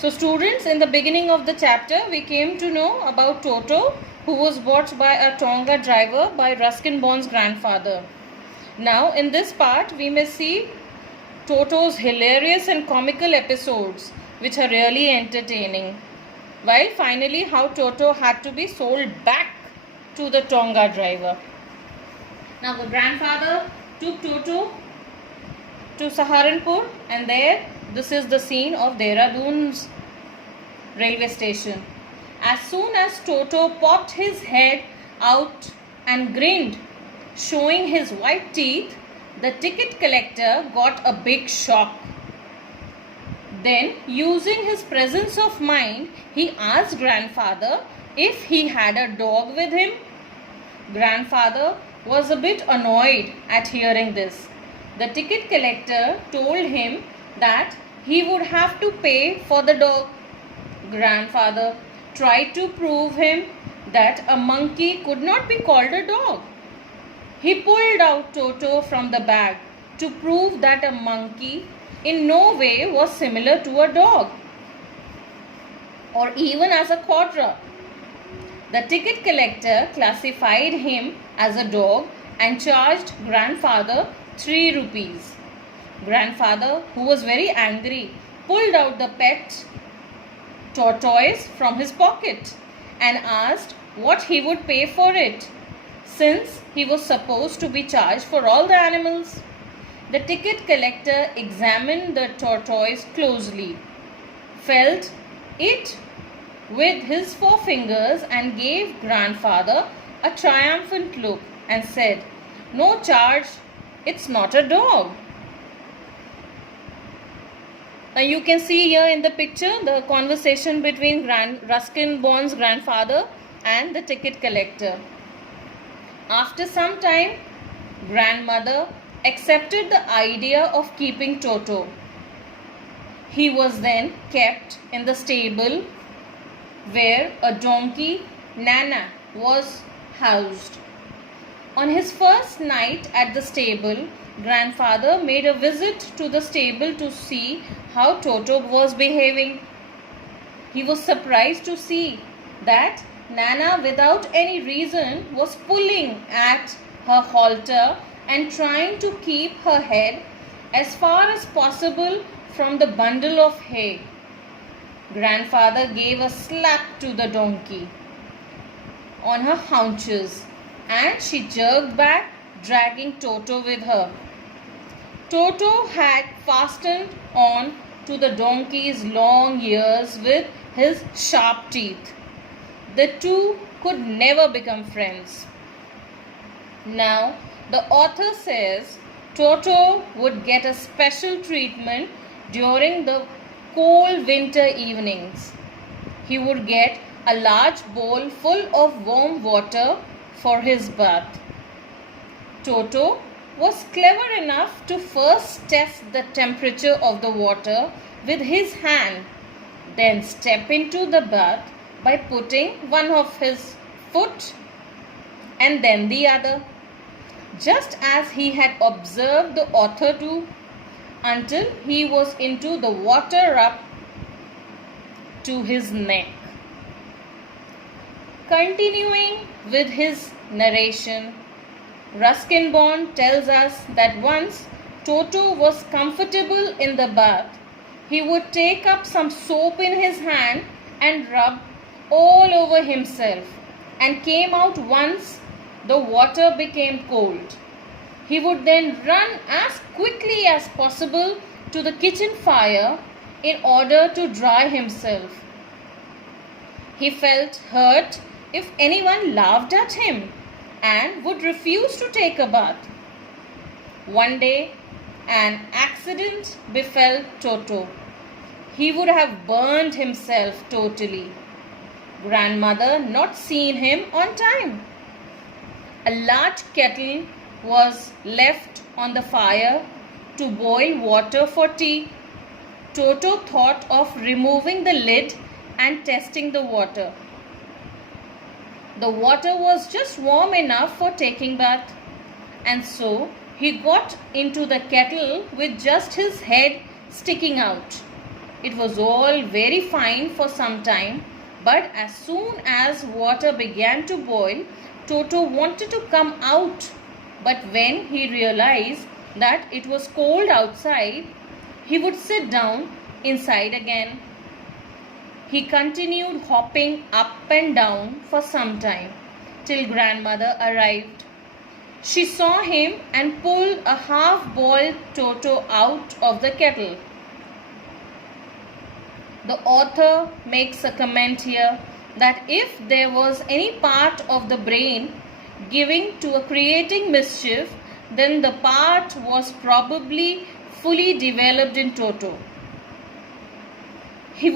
So students, in the beginning of the chapter, we came to know about Toto, who was bought by a Tonga driver by Ruskin Bond's grandfather. Now, in this part, we may see Toto's hilarious and comical episodes, which are really entertaining. While finally, how Toto had to be sold back to the Tonga driver. Now, the grandfather took Toto to Saharanpur, and there, this is the scene of Dehradun's railway station. As soon as Toto popped his head out and grinned, showing his white teeth, the ticket collector got a big shock. Then, using his presence of mind, he asked grandfather if he had a dog with him. Grandfather was a bit annoyed at hearing this. The ticket collector told him that he would have to pay for the dog. Grandfather tried to prove him that a monkey could not be called a dog. He pulled out Toto from the bag to prove that a monkey in no way was similar to a dog or even as a quadra. The ticket collector classified him as a dog and charged grandfather 3 rupees. Grandfather, who was very angry, pulled out the pet tortoise from his pocket and asked what he would pay for it, since he was supposed to be charged for all the animals. The ticket collector examined the tortoise closely, felt it with his forefingers and gave grandfather a triumphant look and said, "No charge, it's not a dog." Now you can see here in the picture the conversation between Ruskin Bond's grandfather and the ticket collector. After some time, grandmother accepted the idea of keeping Toto. He was then kept in the stable where a donkey, Nana, was housed. On his first night at the stable, grandfather made a visit to the stable to see how Toto was behaving. He was surprised to see that Nana, without any reason, was pulling at her halter and trying to keep her head as far as possible from the bundle of hay. Grandfather gave a slap to the donkey on her haunches, and she jerked back, dragging Toto with her. Toto had fastened on to the donkey's long ears with his sharp teeth. The two could never become friends. Now, the author says Toto would get a special treatment during the cold winter evenings. He would get a large bowl full of warm water for his bath. Toto was clever enough to first test the temperature of the water with his hand, then step into the bath by putting one of his foot and then the other, just as he had observed the author do, until he was into the water up to his neck. Continuing with his narration, Ruskin Bond tells us that once Toto was comfortable in the bath, he would take up some soap in his hand and rub all over himself, and came out once the water became cold. He would then run as quickly as possible to the kitchen fire in order to dry himself. He felt hurt if anyone laughed at him and would refuse to take a bath. One day, an accident befell Toto. He would have burned himself totally. Grandmother not seen him on time. A large kettle was left on the fire to boil water for tea. Toto thought of removing the lid and testing the water. The water was just warm enough for taking bath, and so he got into the kettle with just his head sticking out. It was all very fine for some time, but as soon as water began to boil, Toto wanted to come out. But when he realized that it was cold outside, he would sit down inside again. He continued hopping up and down for some time till grandmother arrived. She saw him and pulled a half-boiled Toto out of the kettle. The author makes a comment here that if there was any part of the brain giving to a creating mischief, then the part was probably fully developed in Toto.